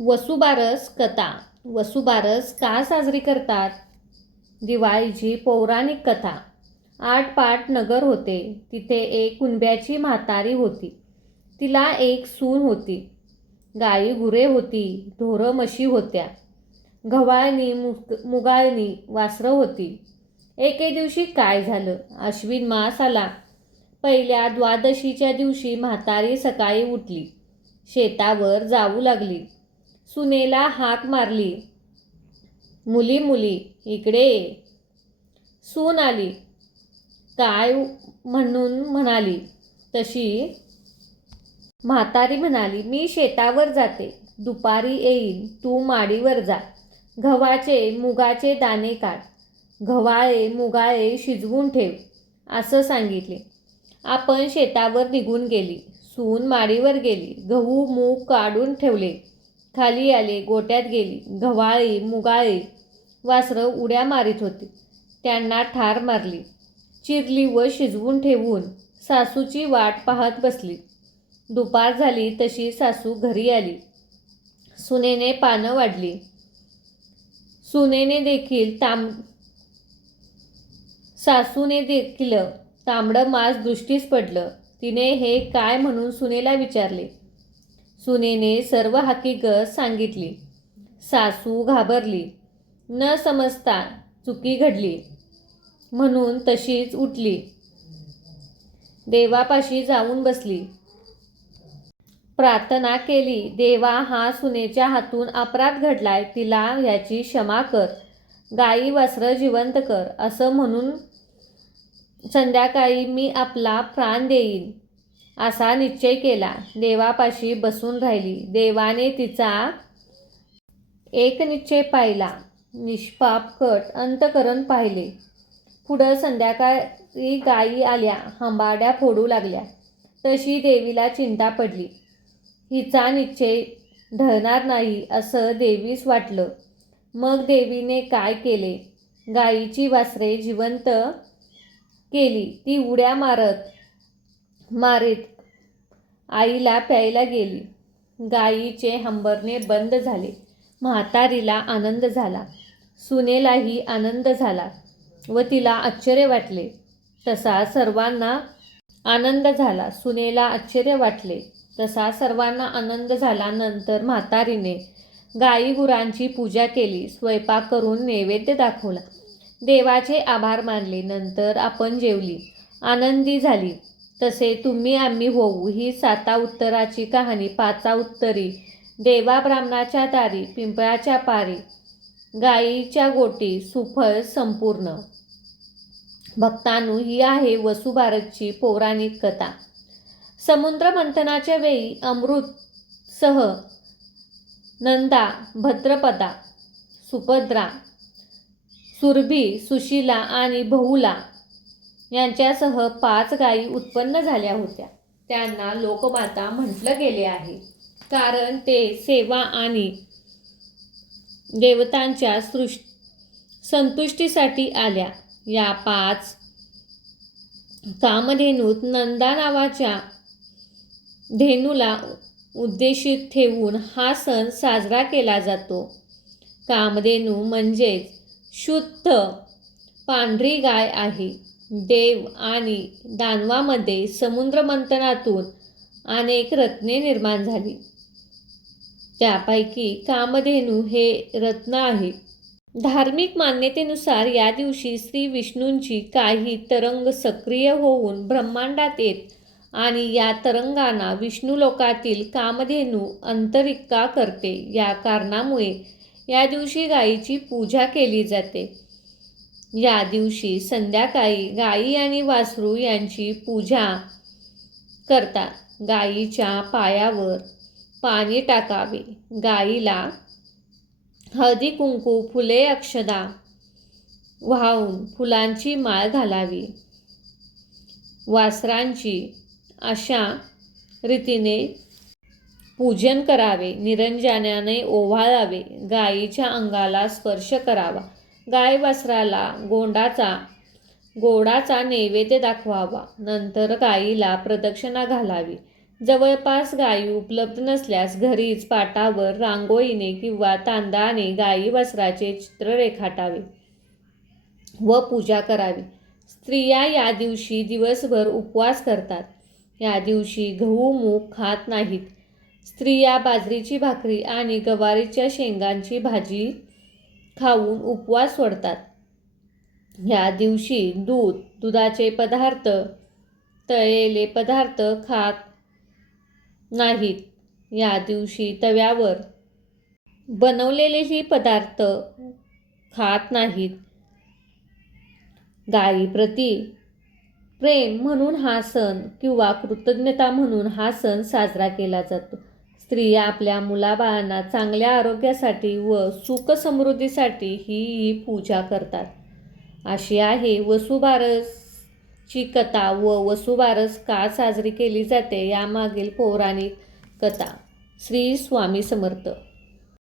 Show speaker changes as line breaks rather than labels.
वसुबारस कथा. वसुबारस का साजरी करतात? दिवाळीची पौराणिक कथा. आठ पाट नगर होते. तिथे एक कुणब्याची म्हातारी होती. तिला एक सून होती. गाई गुरे होती. ढोरं म्हशी होत्या. गव्हाळणी मुग मुगाळणी वासरं होती. एके दिवशी काय झालं? अश्विन मास आला. पहिल्या द्वादशीच्या दिवशी म्हातारी सकाळी उठली. शेतावर जाऊ लागली. सुनेला हाक मारली. मुली मुली इकडे ये. सून आली. काय म्हणून म्हणाली. तशी म्हातारी म्हणाली मी शेतावर जाते. दुपारी येईन. तू माडीवर जा. गव्हाचे मुगाचे दाणे काढ. गव्हाळे मुगाळे शिजवून ठेव. असं सांगितले. आपण शेतावर निघून गेली. सून माडीवर गेली. गहू मूग काढून ठेवले. खाली आले गोट्यात गेली घवाळी मुगाळी वासरं उड्या मारीत होती. त्यांना ठार मारली. चिरली व शिजवून ठेवून सासूची वाट पाहत बसली. दुपार झाली तशी सासू घरी आली. सुनेने पानं वाढली. सुनेने देखील तांब सासूने देखील तांबडं मास दृष्टीस पडलं. तिने हे काय म्हणून सुनेला विचारले? सुनेने सर्व हकीकत सांगितली. सासू घाबरली. न समजता चुकी घडली. म्हणून तशीच उठली. देवापाशी जाऊन बसली. प्रार्थना केली देवा हा सुनेच्या हातून अपराध घडलाय तिला याची क्षमा कर. गाई वस्त्र जिवंत कर. असं म्हणून संध्याकाळी मी आपला प्राण देईन. असा निश्चय केला. देवापाशी बसून राहिली. देवाने तिचा एक निश्चय पाहिला. निष्पाप कट अंतकरण पाहिले. पुढं संध्याकाळी गायी आल्या. हंबाड्या फोडू लागल्या. तशी देवीला चिंता पडली. हिचा निश्चय ढळणार नाही असं देवीस वाटलं. मग देवीने काय केले? गायीची वासरे जिवंत केली. ती उड्या मारत मारीत आईला प्यायला गेली. गायीचे हंबरणे बंद झाले. म्हातारीला आनंद झाला. सुनेलाही आनंद झाला व तिला आश्चर्य वाटले. तसा सर्वांना आनंद झाला. सुनेला आश्चर्य वाटले. तसा सर्वांना आनंद झाला नंतर म्हातारीने गाई गुरांची पूजा केली. स्वयंपाक करून नैवेद्य दाखवला. देवाचे आभार मानले. नंतर आपण जेवली. आनंदी झाली. तसे तुम्ही आम्ही होऊ ही साता उत्तराची कहाणी पाचा उत्तरी देवा ब्राह्मणाच्या दारी पिंपळाच्या पारी गायीच्या गोटी सुफळ संपूर्ण. भक्तानु ही आहे वसुभारतची पौराणिक कथा. समुद्र मंथनाच्या वेळी अमृतसह नंदा भद्रपदा सुभद्रा सुरभी सुशीला आणि बहुला यांच्यासह पाच गायी उत्पन्न झाल्या होत्या. त्यांना लोकमाता म्हटलं गेले आहे. कारण ते सेवा आणि देवतांच्या सृष् संतुष्टीसाठी आल्या. या पाच कामधेनूत नंदा नावाच्या धेनूला उद्देशित ठेवून हा सण साजरा केला जातो. कामधेनू म्हणजेच शुद्ध पांढरी गाय आहे. देव आणि दानवामध्ये समुद्रमंथनातून अनेक रत्ने निर्माण झाली. त्यापैकी कामधेनू हे रत्न आहे. धार्मिक मान्यतेनुसार या दिवशी श्री विष्णूंची काही तरंग सक्रिय होऊन ब्रह्मांडात येत आणि या तरंगांना विष्णू लोकातील कामधेनू अंतरिक्का करते. या कारणामुळे या दिवशी गायीची पूजा केली जाते. या दिवशी संध्याकाळी गायी आणि वासरू यांची पूजा करतात. गायीच्या पायावर पाणी टाकावे. गायीला हळदी कुंकू फुले अक्षदा वाहून फुलांची माळ घालावी. वासरांची अशा रीतीने पूजन करावे. निरंजनाने ओवाळावे. गायीच्या अंगाला स्पर्श करावा. गाय वासराला गोंडाचा गोडाचा नैवेद्य दाखवावा. नंतर गायीला प्रदक्षिणा घालावी. जवळपास गायी उपलब्ध नसल्यास घरीच पाटावर रांगोळीने किंवा तांदळाने गायी वस्त्राचे चित्र रेखाटावे व पूजा करावी. स्त्रिया या दिवशी दिवसभर उपवास करतात. या दिवशी गहू मूग खात नाहीत. स्त्रिया बाजरीची भाकरी आणि गवारीच्या शेंगांची भाजी खाऊन उपवास सोडतात. ह्या दिवशी दूध दुधाचे पदार्थ तळलेले पदार्थ खात नाहीत. या दिवशी तव्यावर बनवलेलेही पदार्थ खात नाहीत. गायीप्रती प्रेम म्हणून हा सण किंवा कृतज्ञता म्हणून हा सण साजरा केला जातो. स्त्रिया आपल्या मुलाबाळांना चांगल्या आरोग्यासाठी व सुखसमृद्धीसाठी ही ही पूजा करतात. अशी आहे वसुबारसची कथा व वसुबारस का साजरी केली जाते यामागील पौराणिक कथा. श्री स्वामी समर्थ.